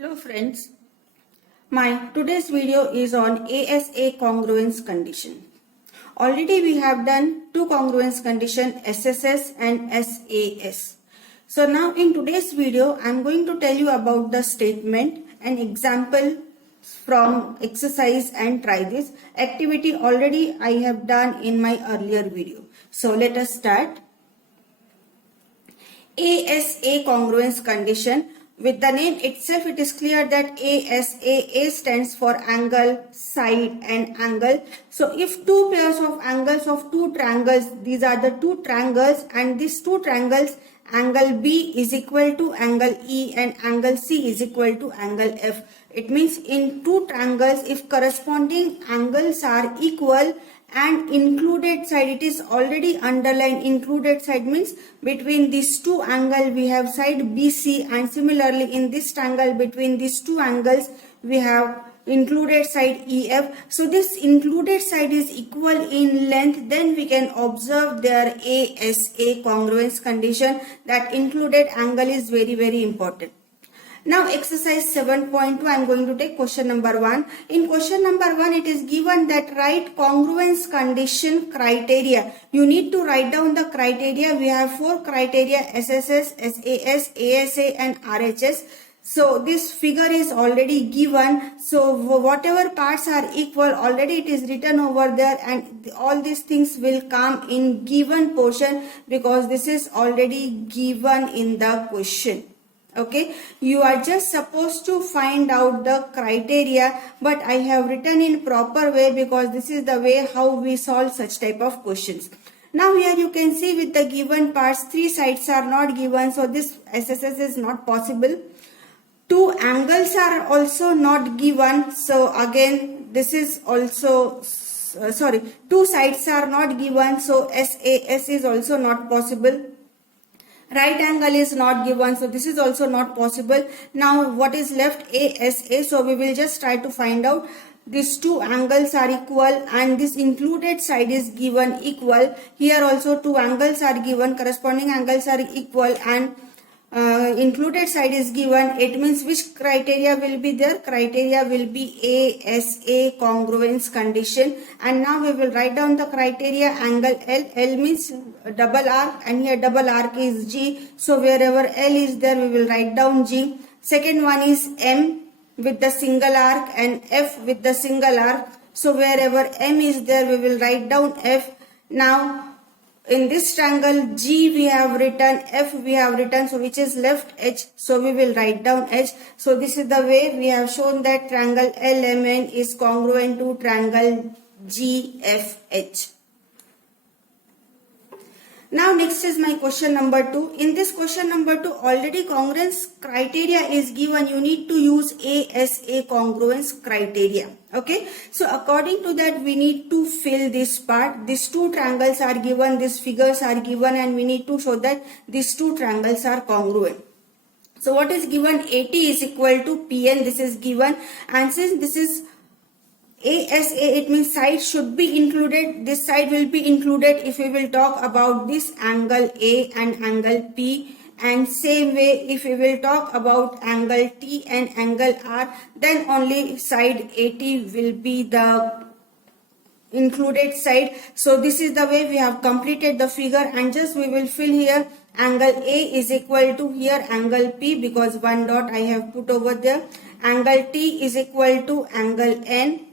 Hello friends, my today's video is on ASA congruence condition. Already we have done two congruence condition, SSS and SAS. So now in today's video I am going to tell you about the statement and example from exercise and try this. Activity already I have done in my earlier video. So let us start. ASA congruence condition. With the name itself, it is clear that A stands for angle, side and angle. So if two pairs of angles of two triangles, these are the two triangles, and these two triangles, angle B is equal to angle E and angle C is equal to angle F. It means in two triangles, if corresponding angles are equal, and included side, it is already underlined. Included side means between these two angles we have side BC, and similarly in this triangle between these two angles we have included side EF. So this included side is equal in length, then we can observe their ASA congruence condition. That included angle is very important. Now exercise 7.2, I am going to take question number 1. In question number 1, it is given that write congruence condition criteria. You need to write down the criteria. We have 4 criteria: SSS, SAS, ASA and RHS. So this figure is already given. So whatever parts are equal, already it is written over there, and all these things will come in given portion because this is already given in the question. Okay, you are just supposed to find out the criteria, but I have written in proper way because this is the way how we solve such type of questions. Now here you can see with the given parts, 3 sides are not given, so this SSS is not possible. 2 angles are also not given, so again this is also 2 sides are not given, so SAS is also not possible. Right angle is not given, so this is also not possible. Now what is left? ASA. So we will just try to find out. These 2 angles are equal and this included side is given equal. Here also 2 angles are given, corresponding angles are equal, and included side is given. It means which criteria will be there? Criteria will be ASA congruence condition. And now we will write down the criteria. Angle L means double arc, and here double arc is G. So wherever L is there, we will write down G. Second one is M with the single arc and F with the single arc. So wherever M is there, we will write down F. Now in this triangle G we have written, F we have written, so which is left? H. So we will write down H. So this is the way we have shown that triangle LMN is congruent to triangle GFH. Now next is my question number 2. In this question number 2, already congruence criteria is given. You need to use ASA congruence criteria. Okay. So according to that, we need to fill this part. These 2 triangles are given, these figures are given, and we need to show that these 2 triangles are congruent. So what is given? AT is equal to PN. This is given, and since this is ASA, it means side should be included. This side will be included if we will talk about this angle A and angle P. And same way, if we will talk about angle T and angle R, then only side AT will be the included side. So this is the way we have completed the figure, and just we will fill here angle A is equal to here angle P because 1 dot I have put over there. Angle T is equal to angle N.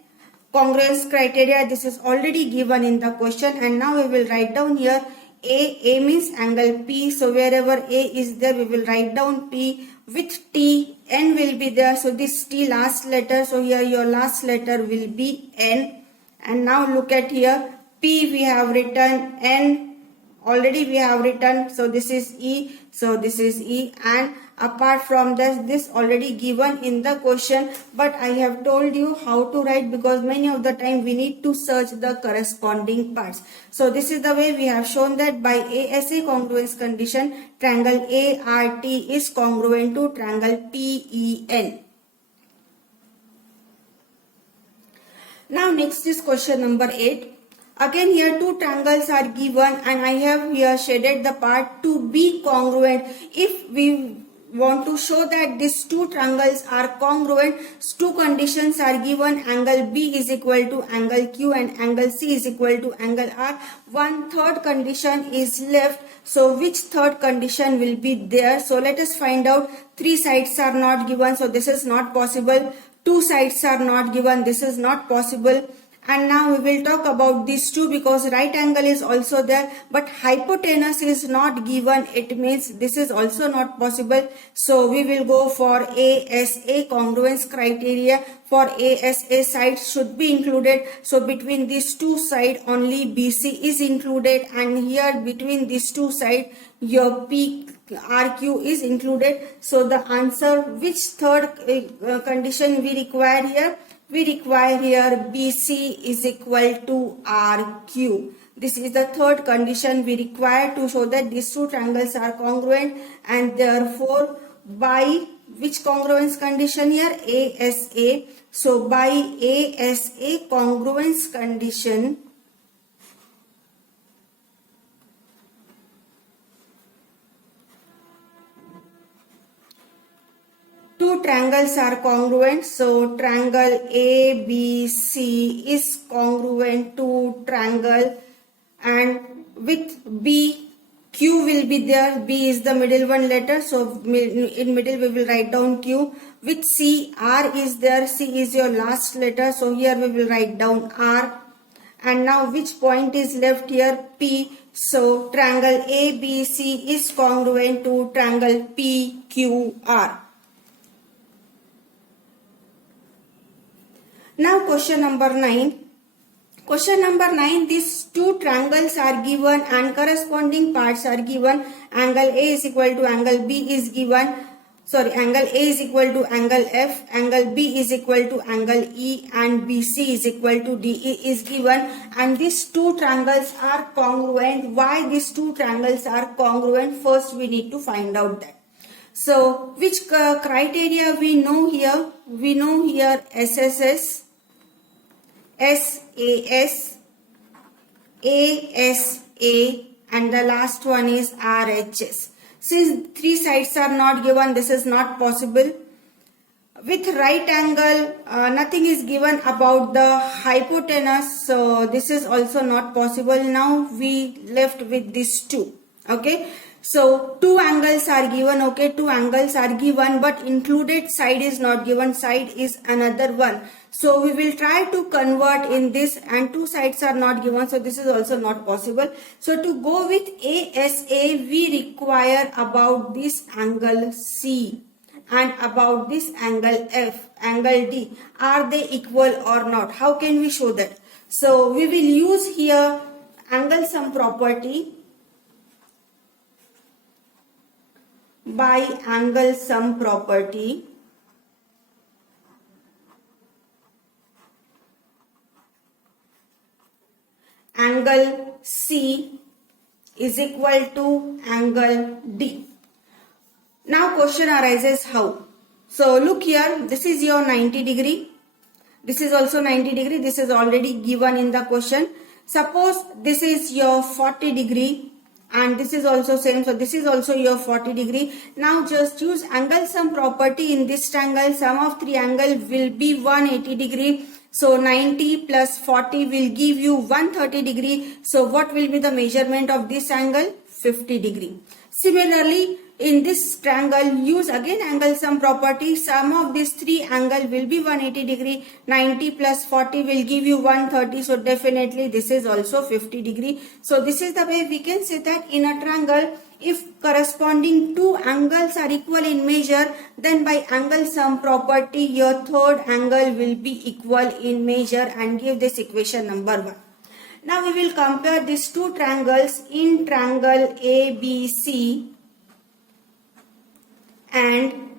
Congruence criteria, this is already given in the question, and now we will write down here A means angle P, so wherever A is there we will write down P with T. N will be there, so this T last letter, so here your last letter will be N. And now look at here, P we have written, N already we have written, so this is E, so this is E. And apart from this already given in the question, but I have told you how to write because many of the time we need to search the corresponding parts. So this is the way we have shown that by ASA congruence condition, triangle ART is congruent to triangle PEN. Now next is question number 8. Again here 2 triangles are given, and I have here shaded the part to be congruent. If we want to show that these two triangles are congruent, two conditions are given. Angle B is equal to angle Q and angle C is equal to angle R. One third condition is left. So which third condition will be there? So let us find out. Three sides are not given, so this is not possible. Two sides are not given, this is not possible. And now we will talk about these two, because right angle is also there, but hypotenuse is not given. It means this is also not possible. So we will go for ASA congruence criteria. For ASA, sides should be included. So between these two sides only BC is included, and here between these two sides your PRQ is included. So the answer, which third condition we require here? We require here BC is equal to RQ. This is the third condition we require to show that these two triangles are congruent, and therefore by which congruence condition here? ASA. So by ASA congruence condition, two triangles are congruent. So triangle ABC is congruent to triangle, and with B, Q will be there. B is the middle one letter, so in middle we will write down Q. With C, R is there. C is your last letter, so here we will write down R. And now which point is left here? P. So triangle ABC is congruent to triangle PQR. Now question number 9. Question number 9, these two triangles are given and corresponding parts are given. Angle A is equal to angle B is given. Angle A is equal to angle F, angle B is equal to angle E, and BC is equal to DE is given. And these two triangles are congruent. Why these two triangles are congruent? First we need to find out that. So which criteria we know here? We know here SSS, SAS, ASA, and the last one is RHS. Since three sides are not given, this is not possible. With right angle, nothing is given about the hypotenuse, so this is also not possible. Now we left with these two. Okay. So two angles are given, okay, two angles are given, but included side is not given, side is another one. So we will try to convert in this, and two sides are not given, so this is also not possible. So to go with ASA, we require about this angle C and about this angle F, angle D. Are they equal or not? How can we show that? So we will use here angle sum property. By angle sum property, angle C is equal to angle D. Now question arises how? So look here, this is your 90 degree. This is also 90 degree. This is already given in the question. Suppose this is your 40 degree. And this is also same, so this is also your 40 degree. Now just use angle sum property in this triangle. Sum of three angles will be 180 degree. So 90 plus 40 will give you 130 degree. So what will be the measurement of this angle? 50 degree. Similarly, in this triangle, use again angle sum property. Sum of these three angles will be 180 degree. 90 plus 40 will give you 130. So definitely this is also 50 degree. So this is the way we can say that in a triangle, if corresponding two angles are equal in measure, then by angle sum property, your third angle will be equal in measure, and give this equation number 1. Now we will compare these two triangles in triangle ABC and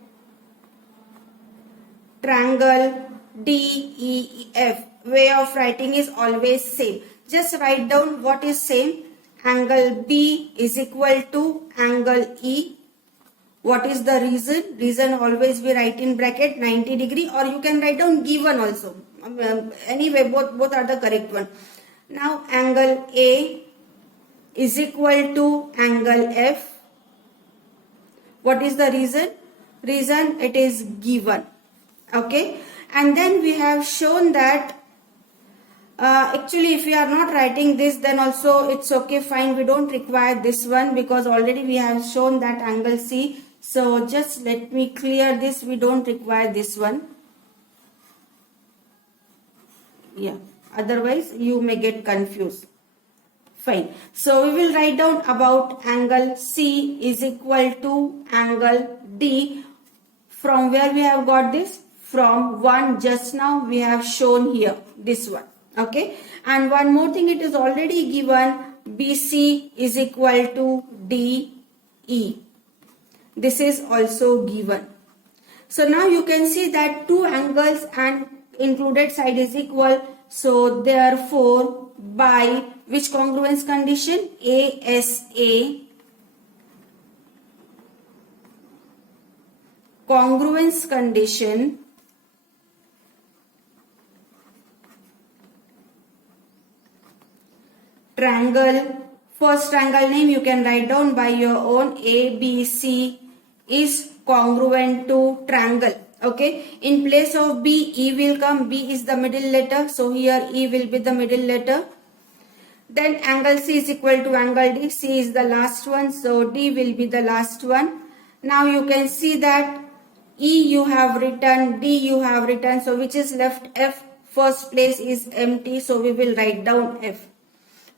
triangle DEF. Way of writing is always same. Just write down what is same. Angle B is equal to angle E. What is the reason? Reason always we write in bracket 90 degree, or you can write down given also. Anyway, both are the correct one. Now angle A is equal to angle F. What is the reason? reason it is given. Okay, and then we have shown that actually if we are not writing this, then also it's okay, fine, we don't require this one because already we have shown that angle C. So just let me clear this, we don't require this one. Yeah, otherwise you may get confused. Fine. So we will write down about angle C is equal to angle D. From where we have got this? From one just now we have shown here, this one. Okay. And one more thing, it is already given BC is equal to DE. This is also given. So now you can see that two angles and included side is equal. So therefore, by which congruence condition? ASA congruence condition, triangle, first triangle name you can write down by your own, ABC is congruent to triangle. Okay, in place of B, E will come. B is the middle letter, so here E will be the middle letter. Then angle C is equal to angle D. C is the last one, so D will be the last one. Now you can see that E you have written, D you have written, so which is left? F. First place is empty, so we will write down F.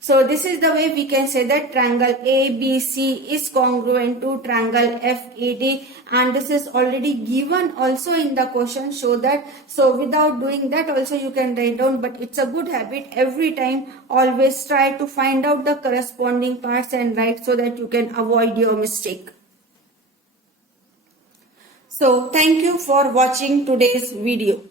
So this is the way we can say that triangle ABC is congruent to triangle FED, and this is already given also in the question, show that. So without doing that also you can write down, but it's a good habit every time always try to find out the corresponding parts and write so that you can avoid your mistake. So thank you for watching today's video.